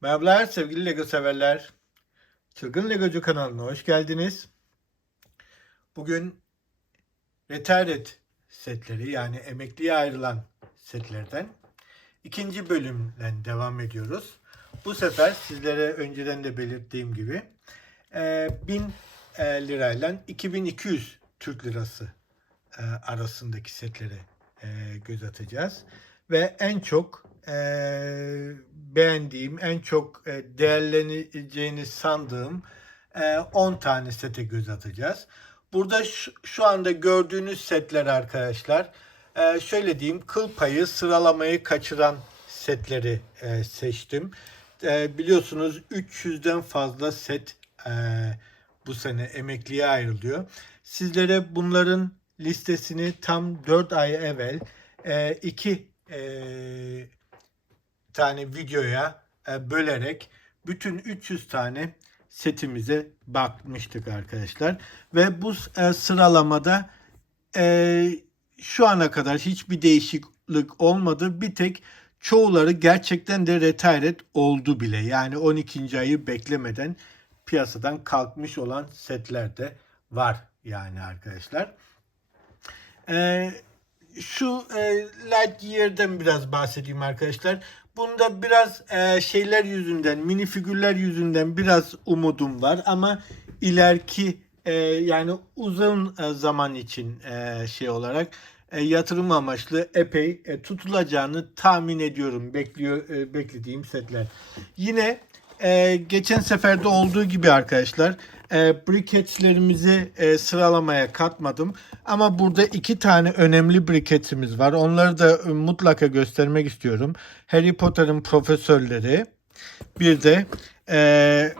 Merhabalar sevgili Lego severler. Çılgın Legocu kanalına hoş geldiniz. Bugün Retired setleri yani emekliye ayrılan setlerden ikinci bölümle devam ediyoruz. Bu sefer sizlere önceden de belirttiğim gibi e, 1000 e, lirayla 2200 Türk lirası e, arasındaki setleri e, göz atacağız. Ve en çok e, beğendiğim, en çok e, değerleneceğini sandığım e, 10 tane sete göz atacağız. Burada şu, şu anda gördüğünüz setler arkadaşlar, e, şöyle diyeyim, kıl payı sıralamayı kaçıran setleri e, seçtim. E, biliyorsunuz 300'den fazla set e, bu sene emekliye ayrılıyor. Sizlere bunların listesini tam 4 ay evvel e, iki e, tane videoya e, bölerek bütün 300 tane setimize bakmıştık arkadaşlar. Ve bu e, sıralamada e, şu ana kadar hiçbir değişiklik olmadı. Bir tek çoğuları gerçekten de retired oldu bile. Yani 12. ayı beklemeden piyasadan kalkmış olan setler de var yani arkadaşlar. Ee, şu e, Lightyear'den biraz bahsedeyim arkadaşlar. Bunda biraz e, şeyler yüzünden, mini figürler yüzünden biraz umudum var ama ileriki e, yani uzun e, zaman için e, şey olarak e, yatırım amaçlı epey e, tutulacağını tahmin ediyorum. Bekliyor e, beklediğim setler. Yine e, geçen seferde olduğu gibi arkadaşlar e, briquetlerimizi e, sıralamaya katmadım. Ama burada iki tane önemli briquetimiz var. Onları da e, mutlaka göstermek istiyorum. Harry Potter'ın profesörleri. Bir de e,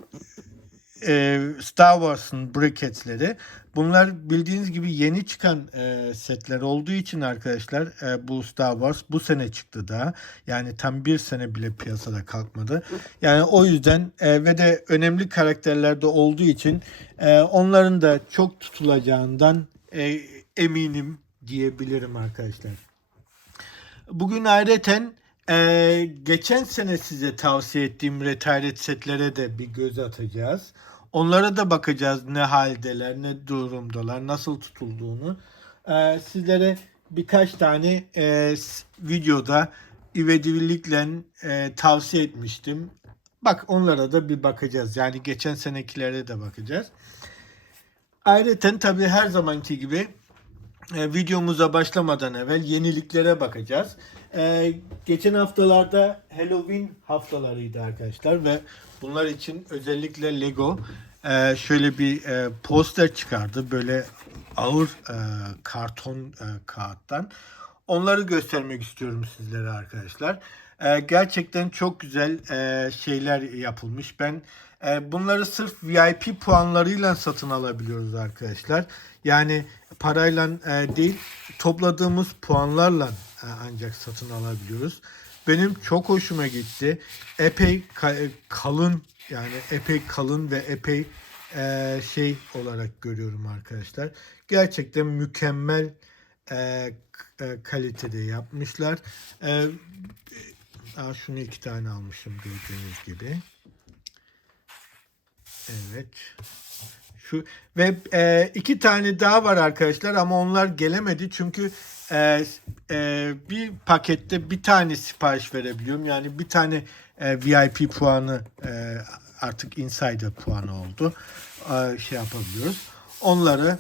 e, Star Wars'ın briquetleri. Bunlar bildiğiniz gibi yeni çıkan e, setler olduğu için arkadaşlar e, bu Star Wars bu sene çıktı daha. Yani tam bir sene bile piyasada kalkmadı. Yani o yüzden e, ve de önemli karakterlerde olduğu için e, onların da çok tutulacağından e, eminim diyebilirim arkadaşlar. Bugün ayrıca e, geçen sene size tavsiye ettiğim retired setlere de bir göz atacağız. Onlara da bakacağız ne haldeler, ne durumdalar, nasıl tutulduğunu. E, sizlere birkaç tane e, videoda ivedilikle e, tavsiye etmiştim. Bak onlara da bir bakacağız. Yani geçen senekilere de bakacağız. Ayrıca tabii her zamanki gibi e, videomuza başlamadan evvel yeniliklere bakacağız. E, geçen haftalarda Halloween haftalarıydı arkadaşlar ve bunlar için özellikle Lego e, şöyle bir e, poster çıkardı böyle ağır e, karton e, kağıttan. Onları göstermek istiyorum sizlere arkadaşlar. E, gerçekten çok güzel e, şeyler yapılmış. Ben e, bunları sırf VIP puanlarıyla satın alabiliyoruz arkadaşlar. Yani parayla e, değil topladığımız puanlarla ancak satın alabiliyoruz. Benim çok hoşuma gitti. Epey ka- kalın yani epey kalın ve epey e, şey olarak görüyorum arkadaşlar. Gerçekten mükemmel e, e, kalitede yapmışlar. E, aa, şunu iki tane almışım gördüğünüz gibi. Evet. Şu ve e, iki tane daha var arkadaşlar ama onlar gelemedi çünkü e, e, bir pakette bir tane sipariş verebiliyorum. Yani bir tane e, VIP puanı e, artık insider puanı oldu. E, şey yapabiliyoruz. Onları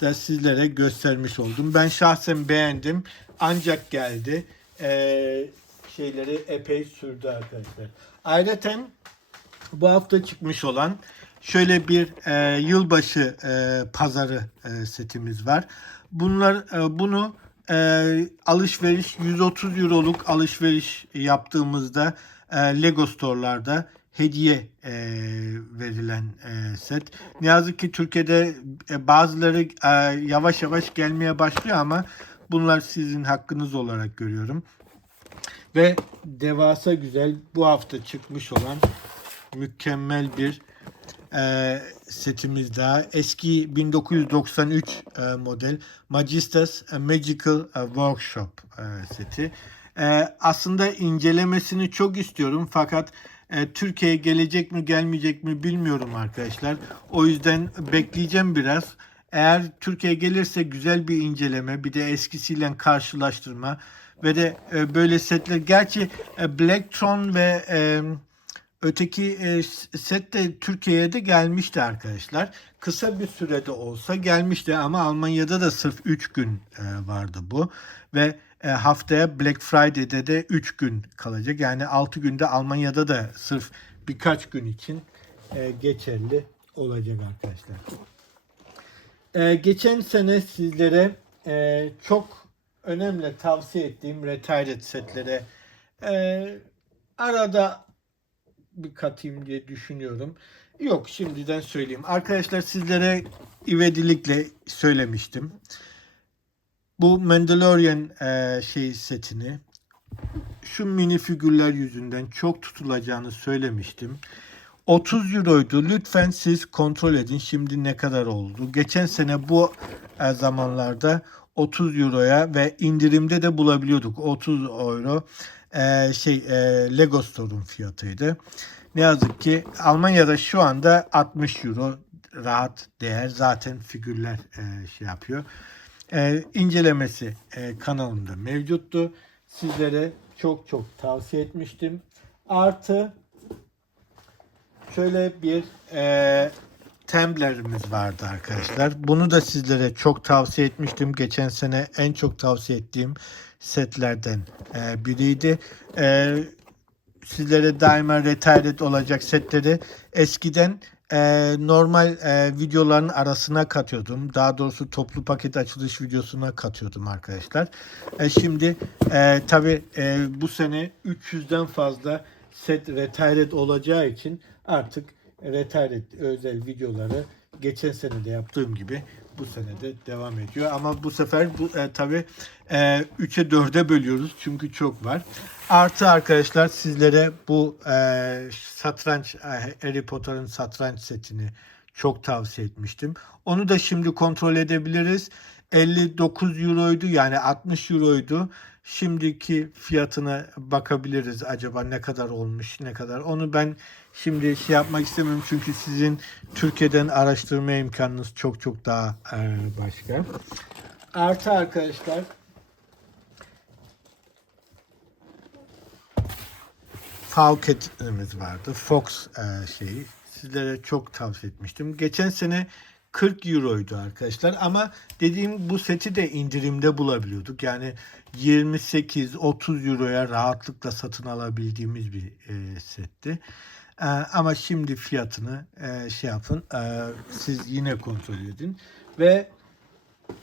da sizlere göstermiş oldum. Ben şahsen beğendim. Ancak geldi. E, şeyleri epey sürdü arkadaşlar. Ayrıca bu hafta çıkmış olan şöyle bir e, yılbaşı e, pazarı e, setimiz var. Bunlar e, bunu e, alışveriş 130 euroluk alışveriş yaptığımızda e, Lego Store'larda hediye e, verilen e, set. Ne yazık ki Türkiye'de e, bazıları e, yavaş yavaş gelmeye başlıyor ama bunlar sizin hakkınız olarak görüyorum. Ve devasa güzel bu hafta çıkmış olan mükemmel bir e, setimiz daha. Eski 1993 e, model Magistas e, Magical e, Workshop e, seti. E, aslında incelemesini çok istiyorum fakat E, Türkiye'ye gelecek mi gelmeyecek mi bilmiyorum arkadaşlar. O yüzden bekleyeceğim biraz. Eğer Türkiye'ye gelirse güzel bir inceleme, bir de eskisiyle karşılaştırma ve de e, böyle setler. Gerçi e, Blacktron ve e, öteki e, set de Türkiye'ye de gelmişti arkadaşlar. Kısa bir sürede olsa gelmişti ama Almanya'da da sırf 3 gün e, vardı bu ve e, haftaya Black Friday'de de 3 gün kalacak. Yani 6 günde Almanya'da da sırf birkaç gün için e, geçerli olacak arkadaşlar. E, geçen sene sizlere e, çok önemli tavsiye ettiğim retired setlere e, arada bir katayım diye düşünüyorum. Yok şimdiden söyleyeyim. Arkadaşlar sizlere ivedilikle söylemiştim. Bu Mandalorian e, şey setini şu mini figürler yüzünden çok tutulacağını söylemiştim. 30 euroydu. Lütfen siz kontrol edin şimdi ne kadar oldu. Geçen sene bu e, zamanlarda 30 euroya ve indirimde de bulabiliyorduk. 30 euro e, şey e, Lego Store'un fiyatıydı. Ne yazık ki Almanya'da şu anda 60 euro rahat değer. Zaten figürler e, şey yapıyor. E, incelemesi e, kanalımda mevcuttu. Sizlere çok çok tavsiye etmiştim. Artı şöyle bir e, Tumblr'ımız vardı arkadaşlar. Bunu da sizlere çok tavsiye etmiştim. Geçen sene en çok tavsiye ettiğim setlerden e, biriydi. E, sizlere daima retired olacak setleri eskiden e, normal e, videoların arasına katıyordum. Daha doğrusu toplu paket açılış videosuna katıyordum arkadaşlar. E, şimdi e, tabi e, bu sene 300'den fazla set retired olacağı için artık retired özel videoları geçen sene de yaptığım gibi bu sene de devam ediyor. Ama bu sefer bu e, tabi e, 3'e 4'e bölüyoruz çünkü çok var. Artı arkadaşlar sizlere bu e, satranç e, Harry Potter'ın satranç setini çok tavsiye etmiştim. Onu da şimdi kontrol edebiliriz. 59 euroydu yani 60 euroydu. Şimdiki fiyatına bakabiliriz acaba ne kadar olmuş ne kadar. Onu ben şimdi şey yapmak istemiyorum çünkü sizin Türkiye'den araştırma imkanınız çok çok daha e, başka. Artı arkadaşlar Fawcett'imiz vardı. Fox e, şeyi. Sizlere çok tavsiye etmiştim. Geçen sene 40 euroydu arkadaşlar ama dediğim bu seti de indirimde bulabiliyorduk. Yani 28-30 euroya rahatlıkla satın alabildiğimiz bir e, setti. E, ama şimdi fiyatını e, şey yapın. E, siz yine kontrol edin ve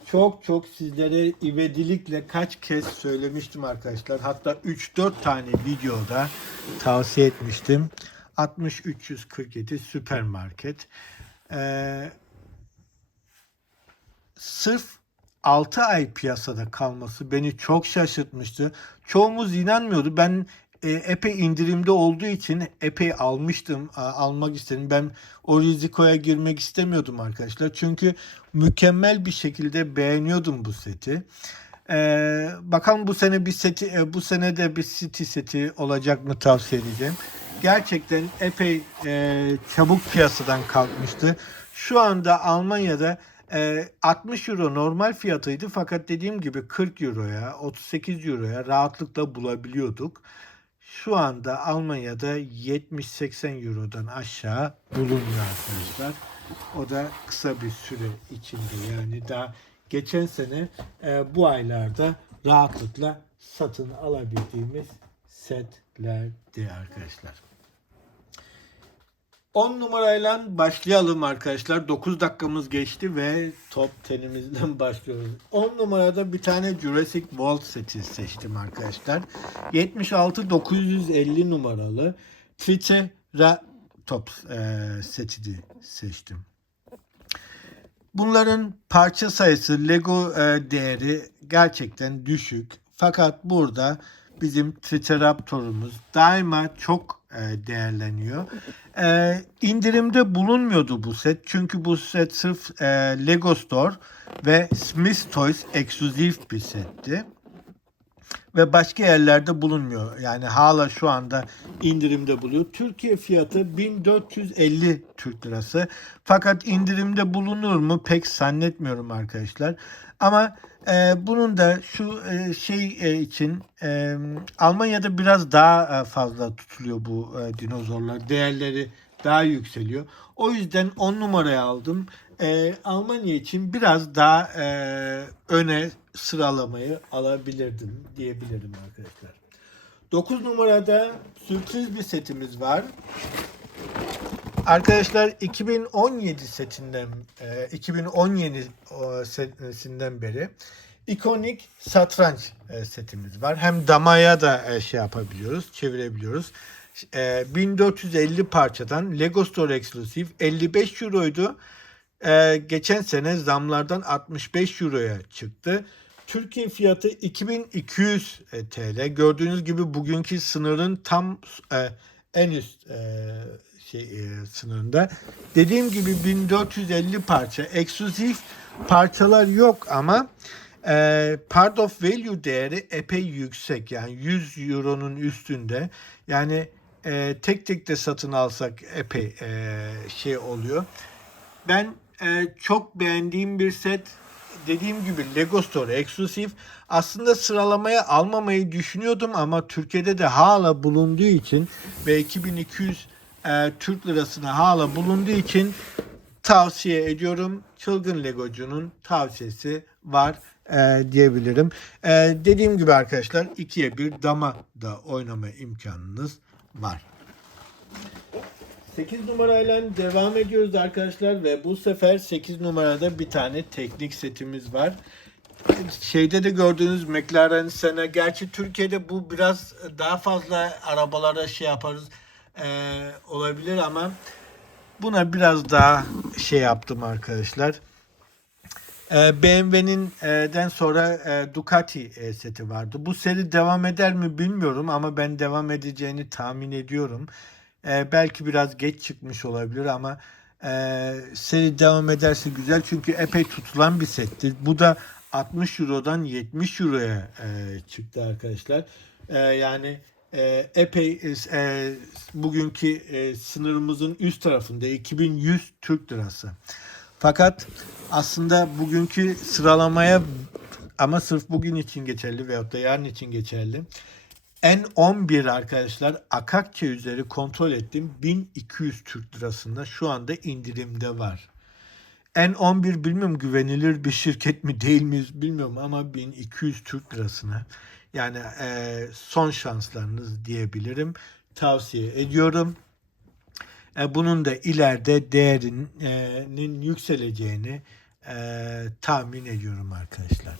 çok çok sizlere ivedilikle kaç kez söylemiştim arkadaşlar. Hatta 3-4 tane videoda tavsiye etmiştim. 60-347 süpermarket. Ee, sırf 6 ay piyasada kalması beni çok şaşırtmıştı. Çoğumuz inanmıyordu. Ben e, epey indirimde olduğu için epey almıştım, almak istedim. Ben o rizikoya girmek istemiyordum arkadaşlar. Çünkü mükemmel bir şekilde beğeniyordum bu seti. Ee, bakalım bu sene bir seti, e, bu sene de bir City seti olacak mı tavsiye edeceğim. Gerçekten epey e, çabuk piyasadan kalkmıştı. Şu anda Almanya'da e, 60 euro normal fiyatıydı fakat dediğim gibi 40 euroya 38 euroya rahatlıkla bulabiliyorduk. Şu anda Almanya'da 70-80 eurodan aşağı bulunmuyor arkadaşlar. O da kısa bir süre içinde yani daha geçen sene e, bu aylarda rahatlıkla satın alabildiğimiz setlerdi arkadaşlar. 10 numarayla başlayalım arkadaşlar. 9 dakikamız geçti ve top 10'imizden başlıyoruz. 10 numarada bir tane Jurassic World seti seçtim arkadaşlar. 76 950 numaralı Triceratops e, setini seçtim. Bunların parça sayısı Lego e, değeri gerçekten düşük. Fakat burada bizim Triceraptor'umuz daima çok değerleniyor. E, indirimde bulunmuyordu bu set. Çünkü bu set sırf e, Lego Store ve Smith Toys ekskluzif bir setti. ve başka yerlerde bulunmuyor. Yani hala şu anda indirimde buluyor. Türkiye fiyatı 1450 Türk lirası. Fakat indirimde bulunur mu pek zannetmiyorum arkadaşlar. Ama e, bunun da şu e, şey e, için e, Almanya'da biraz daha e, fazla tutuluyor bu e, dinozorlar. Değerleri daha yükseliyor. O yüzden 10 numaraya aldım. E, Almanya için biraz daha e, öne sıralamayı alabilirdim diyebilirim arkadaşlar. 9 numarada sürpriz bir setimiz var. Arkadaşlar 2017 setinden e, 2017 o senesinden beri ikonik satranç e, setimiz var. Hem damaya da e, şey yapabiliyoruz, çevirebiliyoruz. E, 1450 parçadan Lego Store Exclusive 55 euroydu. E, geçen sene zamlardan 65 euroya çıktı. Türkiye fiyatı 2200 TL. Gördüğünüz gibi bugünkü sınırın tam e, en üst e, şey e, sınırında. Dediğim gibi 1450 parça. Eksklusif parçalar yok ama e, part of value değeri epey yüksek. Yani 100 euronun üstünde. Yani e, tek tek de satın alsak epey e, şey oluyor. Ben e, çok beğendiğim bir set dediğim gibi Lego Store eksklusif aslında sıralamaya almamayı düşünüyordum ama Türkiye'de de hala bulunduğu için ve 2200 e, Türk lirasına hala bulunduğu için tavsiye ediyorum. Çılgın Legocunun tavsiyesi var e, diyebilirim. E, dediğim gibi arkadaşlar ikiye bir dama da oynama imkanınız var. 8 numarayla devam ediyoruz arkadaşlar ve bu sefer 8 numarada bir tane teknik setimiz var. Şeyde de gördüğünüz McLaren Senna. Gerçi Türkiye'de bu biraz daha fazla arabalara şey yaparız ee, olabilir ama buna biraz daha şey yaptım arkadaşlar. Ee, BMW'nin e, den sonra e, Ducati e, seti vardı. Bu seri devam eder mi bilmiyorum ama ben devam edeceğini tahmin ediyorum. E, belki biraz geç çıkmış olabilir ama e, seri devam ederse güzel çünkü epey tutulan bir settir. Bu da 60 Euro'dan 70 Euro'ya e, çıktı arkadaşlar. E, yani e, epey e, bugünkü e, sınırımızın üst tarafında 2100 Türk lirası. Fakat aslında bugünkü sıralamaya ama sırf bugün için geçerli veyahut da yarın için geçerli. N11 arkadaşlar Akakçe üzeri kontrol ettim. 1200 Türk lirasında şu anda indirimde var. N11 bilmiyorum güvenilir bir şirket mi değil mi bilmiyorum ama 1200 Türk lirasına. Yani e, son şanslarınız diyebilirim. Tavsiye ediyorum. E, bunun da ileride değerinin yükseleceğini e, tahmin ediyorum arkadaşlar.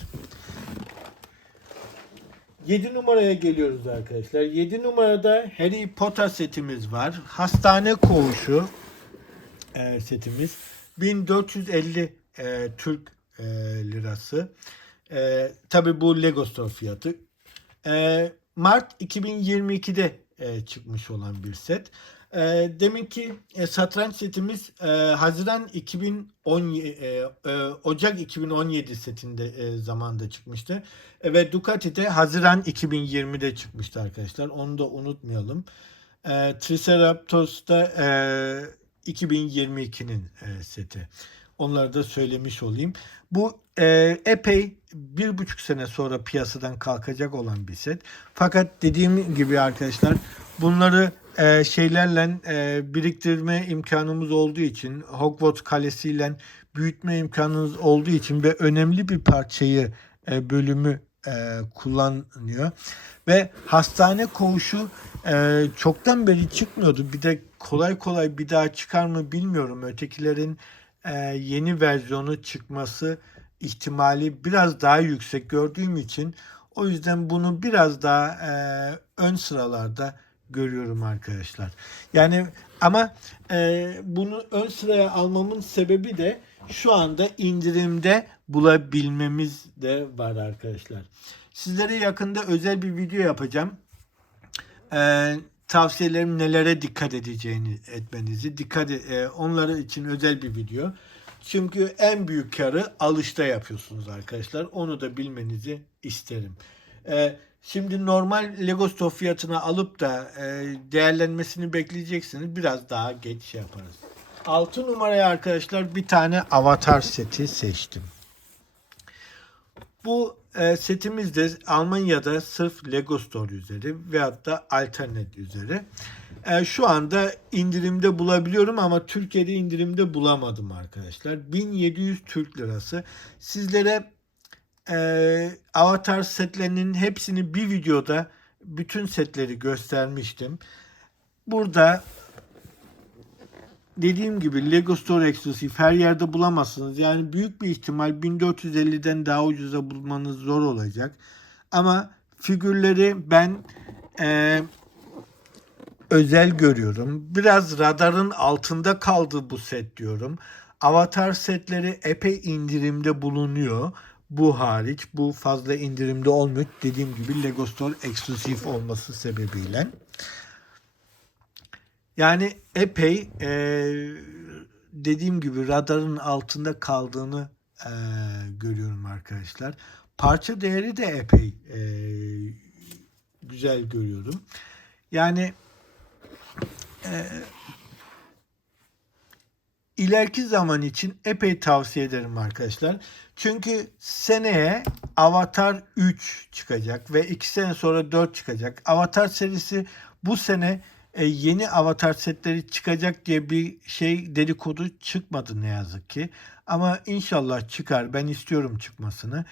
7 numaraya geliyoruz arkadaşlar. 7 numarada Harry Potter setimiz var. Hastane koğuşu e, setimiz. 1450 e, Türk e, lirası. E, Tabi bu Lego Store fiyatı. E, Mart 2022'de e, çıkmış olan bir set. E, deminki e, satranç setimiz e, Haziran 2010 e, e, Ocak 2017 setinde zamanda çıkmıştı. E, ve Ducati'de Haziran 2020'de çıkmıştı arkadaşlar. Onu da unutmayalım. Triceratops e, 2022'nin e, seti. Onları da söylemiş olayım. Bu e, epey bir buçuk sene sonra piyasadan kalkacak olan bir set. Fakat dediğim gibi arkadaşlar bunları e, şeylerle e, biriktirme imkanımız olduğu için Hogwarts kalesiyle büyütme imkanımız olduğu için ve önemli bir parçayı e, bölümü e, kullanıyor ve hastane koğuşu e, çoktan beri çıkmıyordu. Bir de kolay kolay bir daha çıkar mı bilmiyorum. Ötekilerin e, yeni versiyonu çıkması ihtimali biraz daha yüksek gördüğüm için o yüzden bunu biraz daha e, ön sıralarda görüyorum arkadaşlar. Yani ama e, bunu ön sıraya almamın sebebi de şu anda indirimde bulabilmemiz de var arkadaşlar. Sizlere yakında özel bir video yapacağım. E, tavsiyelerim nelere dikkat edeceğini etmenizi, dikkat e, onları için özel bir video. Çünkü en büyük karı alışta yapıyorsunuz arkadaşlar. Onu da bilmenizi isterim. E, Şimdi normal Lego Store fiyatına alıp da e, değerlenmesini bekleyeceksiniz. Biraz daha geç şey yaparız. 6 numaraya arkadaşlar bir tane avatar seti seçtim. Bu e, setimiz de Almanya'da sırf Lego Store üzeri veyahut da Alternet üzeri. E, şu anda indirimde bulabiliyorum ama Türkiye'de indirimde bulamadım arkadaşlar. 1700 Türk Lirası. Sizlere e, avatar setlerinin hepsini bir videoda bütün setleri göstermiştim. Burada dediğim gibi Lego Store Exclusive her yerde bulamazsınız. Yani büyük bir ihtimal 1450'den daha ucuza bulmanız zor olacak. Ama figürleri ben e, özel görüyorum. Biraz radarın altında kaldı bu set diyorum. Avatar setleri epey indirimde bulunuyor. Bu hariç bu fazla indirimde olmuyor. Dediğim gibi Lego Store eksklusif olması sebebiyle. Yani epey e, dediğim gibi radarın altında kaldığını e, görüyorum arkadaşlar. Parça değeri de epey e, güzel görüyorum. Yani e, ileriki zaman için epey tavsiye ederim arkadaşlar. Çünkü seneye Avatar 3 çıkacak ve 2 sene sonra 4 çıkacak. Avatar serisi bu sene e, yeni Avatar setleri çıkacak diye bir şey dedikodu çıkmadı ne yazık ki. Ama inşallah çıkar. Ben istiyorum çıkmasını.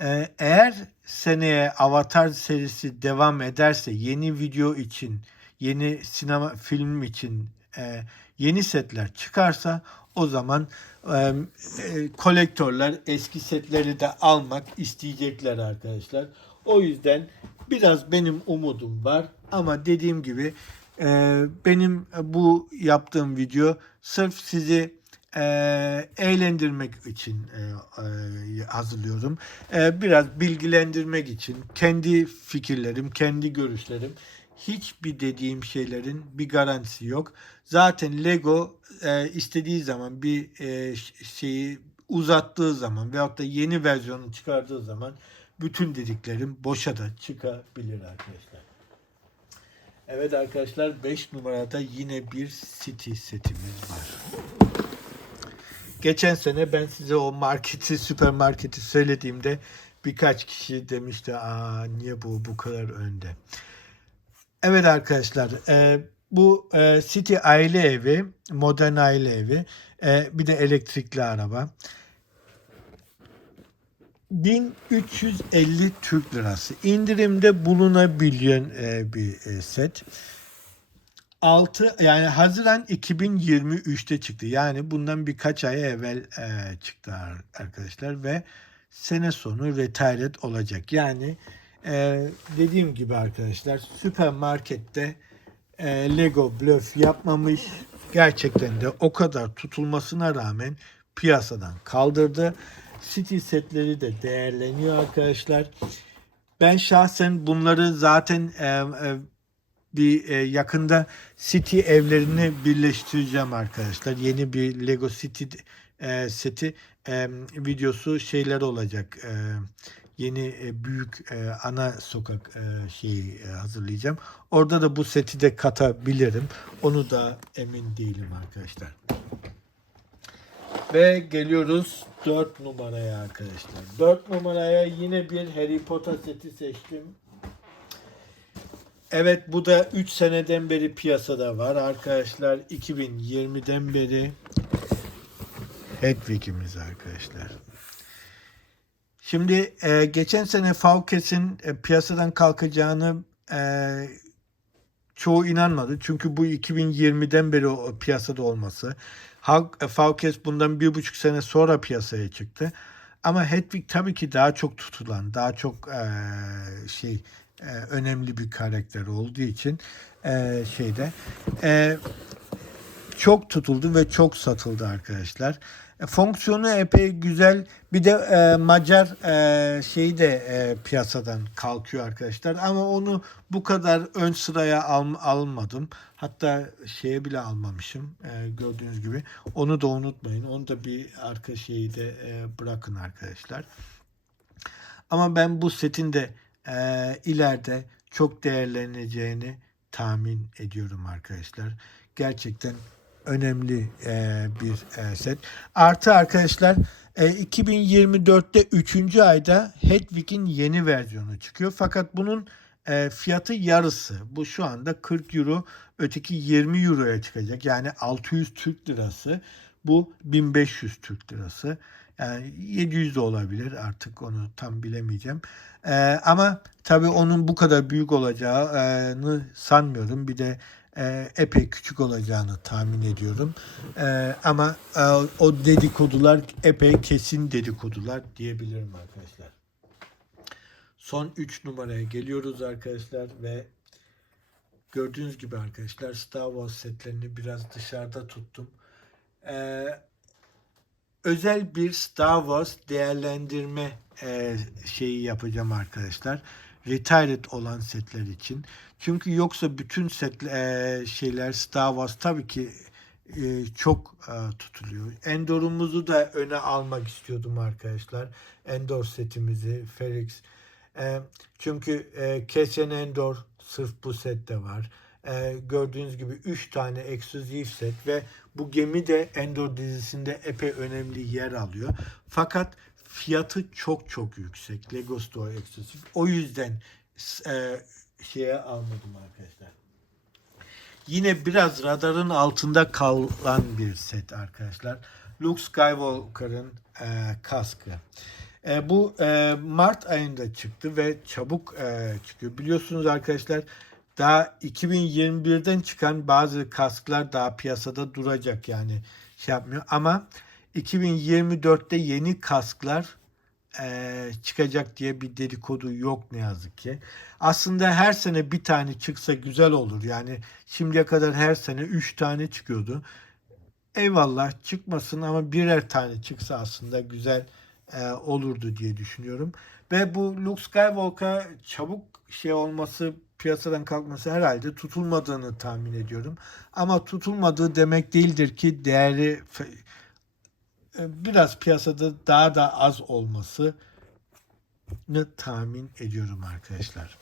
E, eğer seneye Avatar serisi devam ederse yeni video için, yeni sinema film için e, yeni setler çıkarsa o zaman e, e, kolektörler eski setleri de almak isteyecekler arkadaşlar. O yüzden biraz benim umudum var ama dediğim gibi e, benim bu yaptığım video sırf sizi e, eğlendirmek için e, e, hazırlıyorum. E, biraz bilgilendirmek için kendi fikirlerim, kendi görüşlerim hiçbir dediğim şeylerin bir garantisi yok. Zaten Lego e, istediği zaman bir e, şeyi uzattığı zaman veyahut da yeni versiyonunu çıkardığı zaman bütün dediklerim boşa da çıkabilir arkadaşlar. Evet arkadaşlar 5 numarada yine bir City setimiz var. Geçen sene ben size o marketi, süpermarketi söylediğimde birkaç kişi demişti aa niye bu bu kadar önde. Evet arkadaşlar e, bu e, City aile evi, modern aile evi, e, bir de elektrikli araba. 1350 Türk Lirası. İndirimde bulunabilen e, bir e, set. 6 yani Haziran 2023'te çıktı. Yani bundan birkaç ay evvel e, çıktı ar- arkadaşlar ve sene sonu retired olacak. Yani e, dediğim gibi arkadaşlar süpermarkette e, Lego blöf yapmamış. Gerçekten de o kadar tutulmasına rağmen piyasadan kaldırdı. City setleri de değerleniyor arkadaşlar. Ben şahsen bunları zaten e, e, bir e, yakında City evlerini birleştireceğim arkadaşlar. Yeni bir Lego City e, seti e, videosu şeyler olacak. E, yeni e, büyük e, ana sokak e, şeyi e, hazırlayacağım. Orada da bu seti de katabilirim. Onu da emin değilim arkadaşlar. Ve geliyoruz 4 numaraya arkadaşlar. 4 numaraya yine bir Harry Potter seti seçtim. Evet bu da 3 seneden beri piyasada var arkadaşlar. 2020'den beri Hedwig'imiz arkadaşlar. Şimdi e, geçen sene Faukes'in e, piyasadan kalkacağını e, çoğu inanmadı. Çünkü bu 2020'den beri o piyasada olması. E, Faukes bundan bir buçuk sene sonra piyasaya çıktı. Ama Hedwig tabii ki daha çok tutulan, daha çok e, şey e, önemli bir karakter olduğu için e, şeyde e, çok tutuldu ve çok satıldı arkadaşlar. E, fonksiyonu epey güzel. Bir de e, Macar e, şeyi de e, piyasadan kalkıyor arkadaşlar. Ama onu bu kadar ön sıraya al, almadım. Hatta şeye bile almamışım. E, gördüğünüz gibi. Onu da unutmayın. Onu da bir arka şeyi de e, bırakın arkadaşlar. Ama ben bu setin de e, ileride çok değerleneceğini tahmin ediyorum arkadaşlar. Gerçekten önemli e, bir e, set. Artı arkadaşlar e, 2024'te 3. ayda Hedwig'in yeni versiyonu çıkıyor. Fakat bunun e, fiyatı yarısı. Bu şu anda 40 euro, öteki 20 euroya çıkacak. Yani 600 Türk lirası. Bu 1500 Türk lirası. Yani 700 de olabilir artık onu tam bilemeyeceğim. Ee, ama tabii onun bu kadar büyük olacağını sanmıyorum. Bir de e, epey küçük olacağını tahmin ediyorum. Ee, ama e, o dedikodular epey kesin dedikodular diyebilirim arkadaşlar. Son 3 numaraya geliyoruz arkadaşlar ve gördüğünüz gibi arkadaşlar Star Wars setlerini biraz dışarıda tuttum. Ee, özel bir Star Wars değerlendirme e, şeyi yapacağım arkadaşlar. Retired olan setler için. Çünkü yoksa bütün set e, şeyler Star Wars tabii ki e, çok e, tutuluyor. Endor'umuzu da öne almak istiyordum arkadaşlar. Endor setimizi, Felix. E, çünkü e, Cassian Endor sırf bu sette var. E, gördüğünüz gibi 3 tane ekskluzif set ve bu gemi de Endor dizisinde epey önemli yer alıyor. Fakat fiyatı çok çok yüksek. Lego Store ekskluzif. O yüzden e, şeye almadım arkadaşlar. Yine biraz radarın altında kalan bir set arkadaşlar. Luke Skywalker'ın e, kaskı. E, bu e, Mart ayında çıktı ve çabuk e, çıkıyor. Biliyorsunuz arkadaşlar daha 2021'den çıkan bazı kasklar daha piyasada duracak yani şey yapmıyor. Ama 2024'te yeni kasklar e, çıkacak diye bir dedikodu yok ne yazık ki. Aslında her sene bir tane çıksa güzel olur. Yani şimdiye kadar her sene 3 tane çıkıyordu. Eyvallah çıkmasın ama birer tane çıksa aslında güzel e, olurdu diye düşünüyorum. Ve bu Luke Skywalker çabuk şey olması piyasadan kalkması herhalde tutulmadığını tahmin ediyorum. Ama tutulmadığı demek değildir ki değeri biraz piyasada daha da az olmasını tahmin ediyorum arkadaşlar.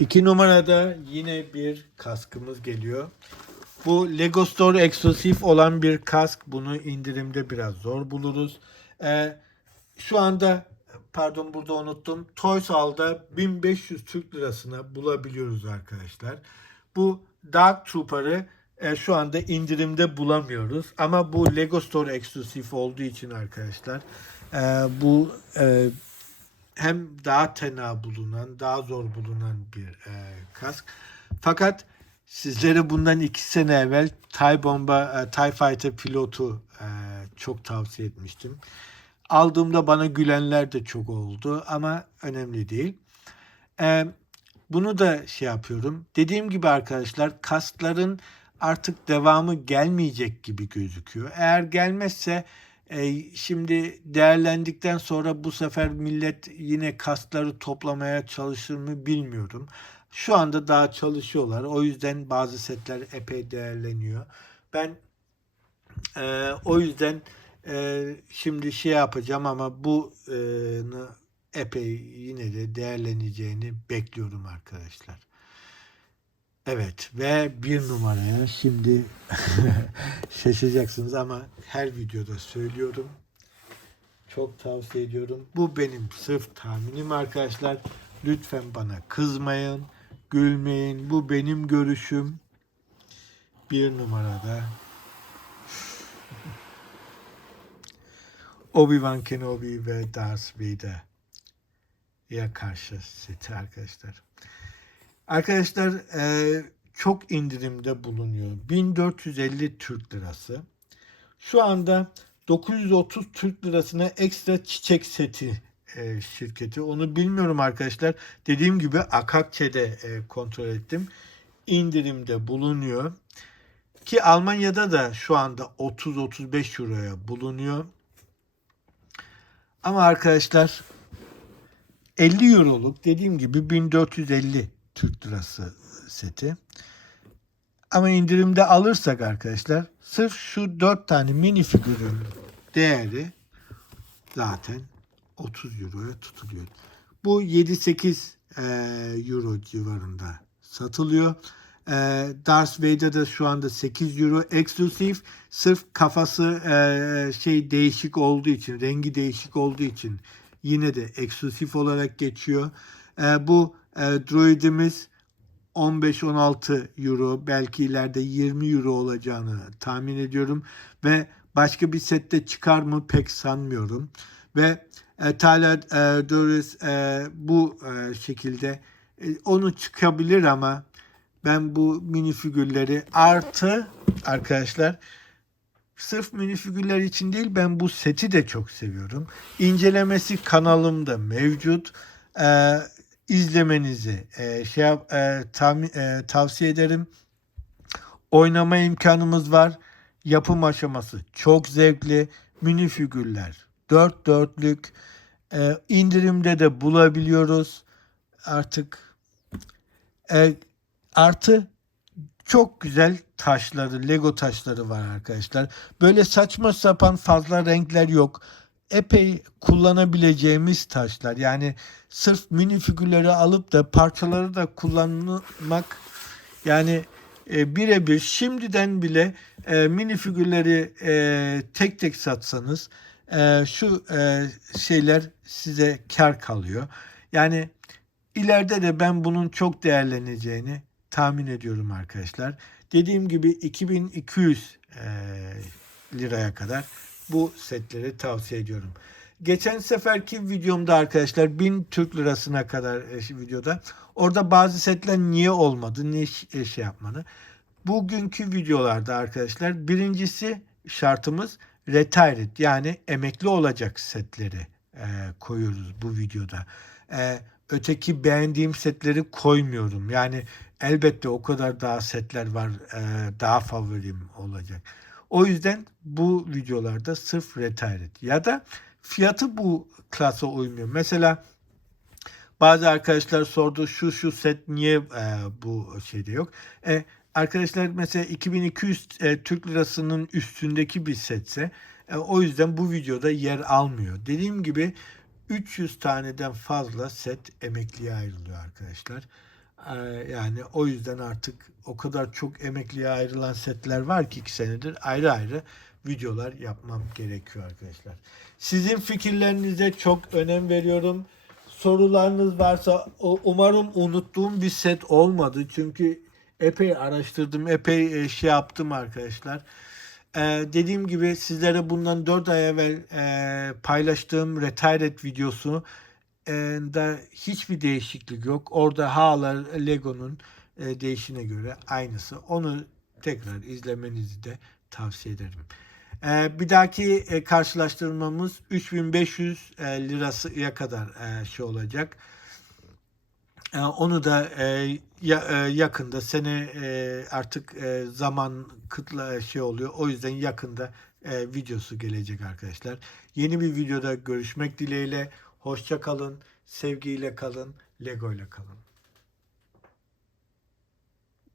İki numarada yine bir kaskımız geliyor. Bu Lego Store eksklusif olan bir kask. Bunu indirimde biraz zor buluruz. Ee, şu anda pardon burada unuttum. Toys All'da 1500 Türk lirasına bulabiliyoruz arkadaşlar. Bu Dark Trooper'ı e, şu anda indirimde bulamıyoruz. Ama bu Lego Store eksklusif olduğu için arkadaşlar e, bu e, hem daha tena bulunan, daha zor bulunan bir e, kask. Fakat sizlere bundan iki sene evvel TIE Bomba, e, TIE Fighter pilotu e, çok tavsiye etmiştim. Aldığımda bana gülenler de çok oldu ama önemli değil. E, bunu da şey yapıyorum. Dediğim gibi arkadaşlar kaskların artık devamı gelmeyecek gibi gözüküyor. Eğer gelmezse e, şimdi değerlendikten sonra bu sefer millet yine kaskları toplamaya çalışır mı bilmiyorum. Şu anda daha çalışıyorlar. O yüzden bazı setler epey değerleniyor. Ben e, o yüzden e, şimdi şey yapacağım ama bu e, epey yine de değerleneceğini bekliyorum arkadaşlar. Evet ve bir numaraya şimdi şaşacaksınız ama her videoda söylüyorum. Çok tavsiye ediyorum. Bu benim sırf tahminim arkadaşlar. Lütfen bana kızmayın, gülmeyin. Bu benim görüşüm. Bir numarada Obi-Wan Kenobi ve Darth Vader ya karşı seti arkadaşlar. Arkadaşlar e, çok indirimde bulunuyor. 1450 Türk Lirası. Şu anda 930 Türk Lirasına ekstra çiçek seti e, şirketi. Onu bilmiyorum arkadaşlar. Dediğim gibi Akakçe'de e, kontrol ettim. İndirimde bulunuyor. Ki Almanya'da da şu anda 30-35 Euro'ya bulunuyor. Ama arkadaşlar 50 Euroluk dediğim gibi 1450 Türk lirası seti. Ama indirimde alırsak arkadaşlar sırf şu 4 tane mini figürün değeri zaten 30 euroya tutuluyor. Bu 7-8 e, euro civarında satılıyor. E, Darth Vader da şu anda 8 euro eksklusif. Sırf kafası e, şey değişik olduğu için, rengi değişik olduğu için yine de eksklusif olarak geçiyor. E, bu e, droidimiz 15-16 euro belki ileride 20 euro olacağını tahmin ediyorum ve başka bir sette çıkar mı pek sanmıyorum ve e, Tyler e, Doris e, bu e, şekilde e, onu çıkabilir ama ben bu minifigürleri artı arkadaşlar sırf minifigürler için değil ben bu seti de çok seviyorum. İncelemesi kanalımda mevcut. Ee, izlemenizi e, şey e, tahmin- e, tavsiye ederim. Oynama imkanımız var. Yapım aşaması çok zevkli. Minifigürler dört dörtlük. E, indirimde de bulabiliyoruz. Artık e, artı çok güzel taşları, Lego taşları var arkadaşlar. Böyle saçma sapan fazla renkler yok. Epey kullanabileceğimiz taşlar. Yani sırf mini figürleri alıp da parçaları da kullanmak yani e, birebir şimdiden bile e, mini figürleri e, tek tek satsanız e, şu e, şeyler size kar kalıyor. Yani ileride de ben bunun çok değerleneceğini tahmin ediyorum arkadaşlar. Dediğim gibi 2200 e, liraya kadar bu setleri tavsiye ediyorum. Geçen seferki videomda arkadaşlar 1000 Türk lirasına kadar e, videoda orada bazı setler niye olmadı, niye e, şey yapmadı. Bugünkü videolarda arkadaşlar birincisi şartımız retired yani emekli olacak setleri e, koyuyoruz bu videoda. E, öteki beğendiğim setleri koymuyorum. Yani elbette o kadar daha setler var e, daha favorim olacak. O yüzden bu videolarda sırf retired ya da fiyatı bu klasa uymuyor. Mesela bazı arkadaşlar sordu şu şu set niye e, bu şeyde yok. E, arkadaşlar mesela 2200 e, Türk lirasının üstündeki bir setse e, o yüzden bu videoda yer almıyor. Dediğim gibi 300 taneden fazla set emekliye ayrılıyor arkadaşlar. E, yani o yüzden artık o kadar çok emekliye ayrılan setler var ki iki senedir ayrı ayrı videolar yapmam gerekiyor arkadaşlar. Sizin fikirlerinize çok önem veriyorum. Sorularınız varsa umarım unuttuğum bir set olmadı. Çünkü epey araştırdım, epey e, şey yaptım arkadaşlar. Ee, dediğim gibi sizlere bundan 4 ay evvel e, paylaştığım Retired videosu e, da hiçbir değişiklik yok. Orada hala Lego'nun e, değişine göre aynısı. Onu tekrar izlemenizi de tavsiye ederim. Ee, bir dahaki e, karşılaştırmamız 3500 e, lirasıya kadar e, şey olacak. E, onu da e, ya- e, yakında sene e, artık e, zaman kıtla şey oluyor. O yüzden yakında e, videosu gelecek arkadaşlar. Yeni bir videoda görüşmek dileğiyle. Hoşça kalın, sevgiyle kalın, Lego ile kalın.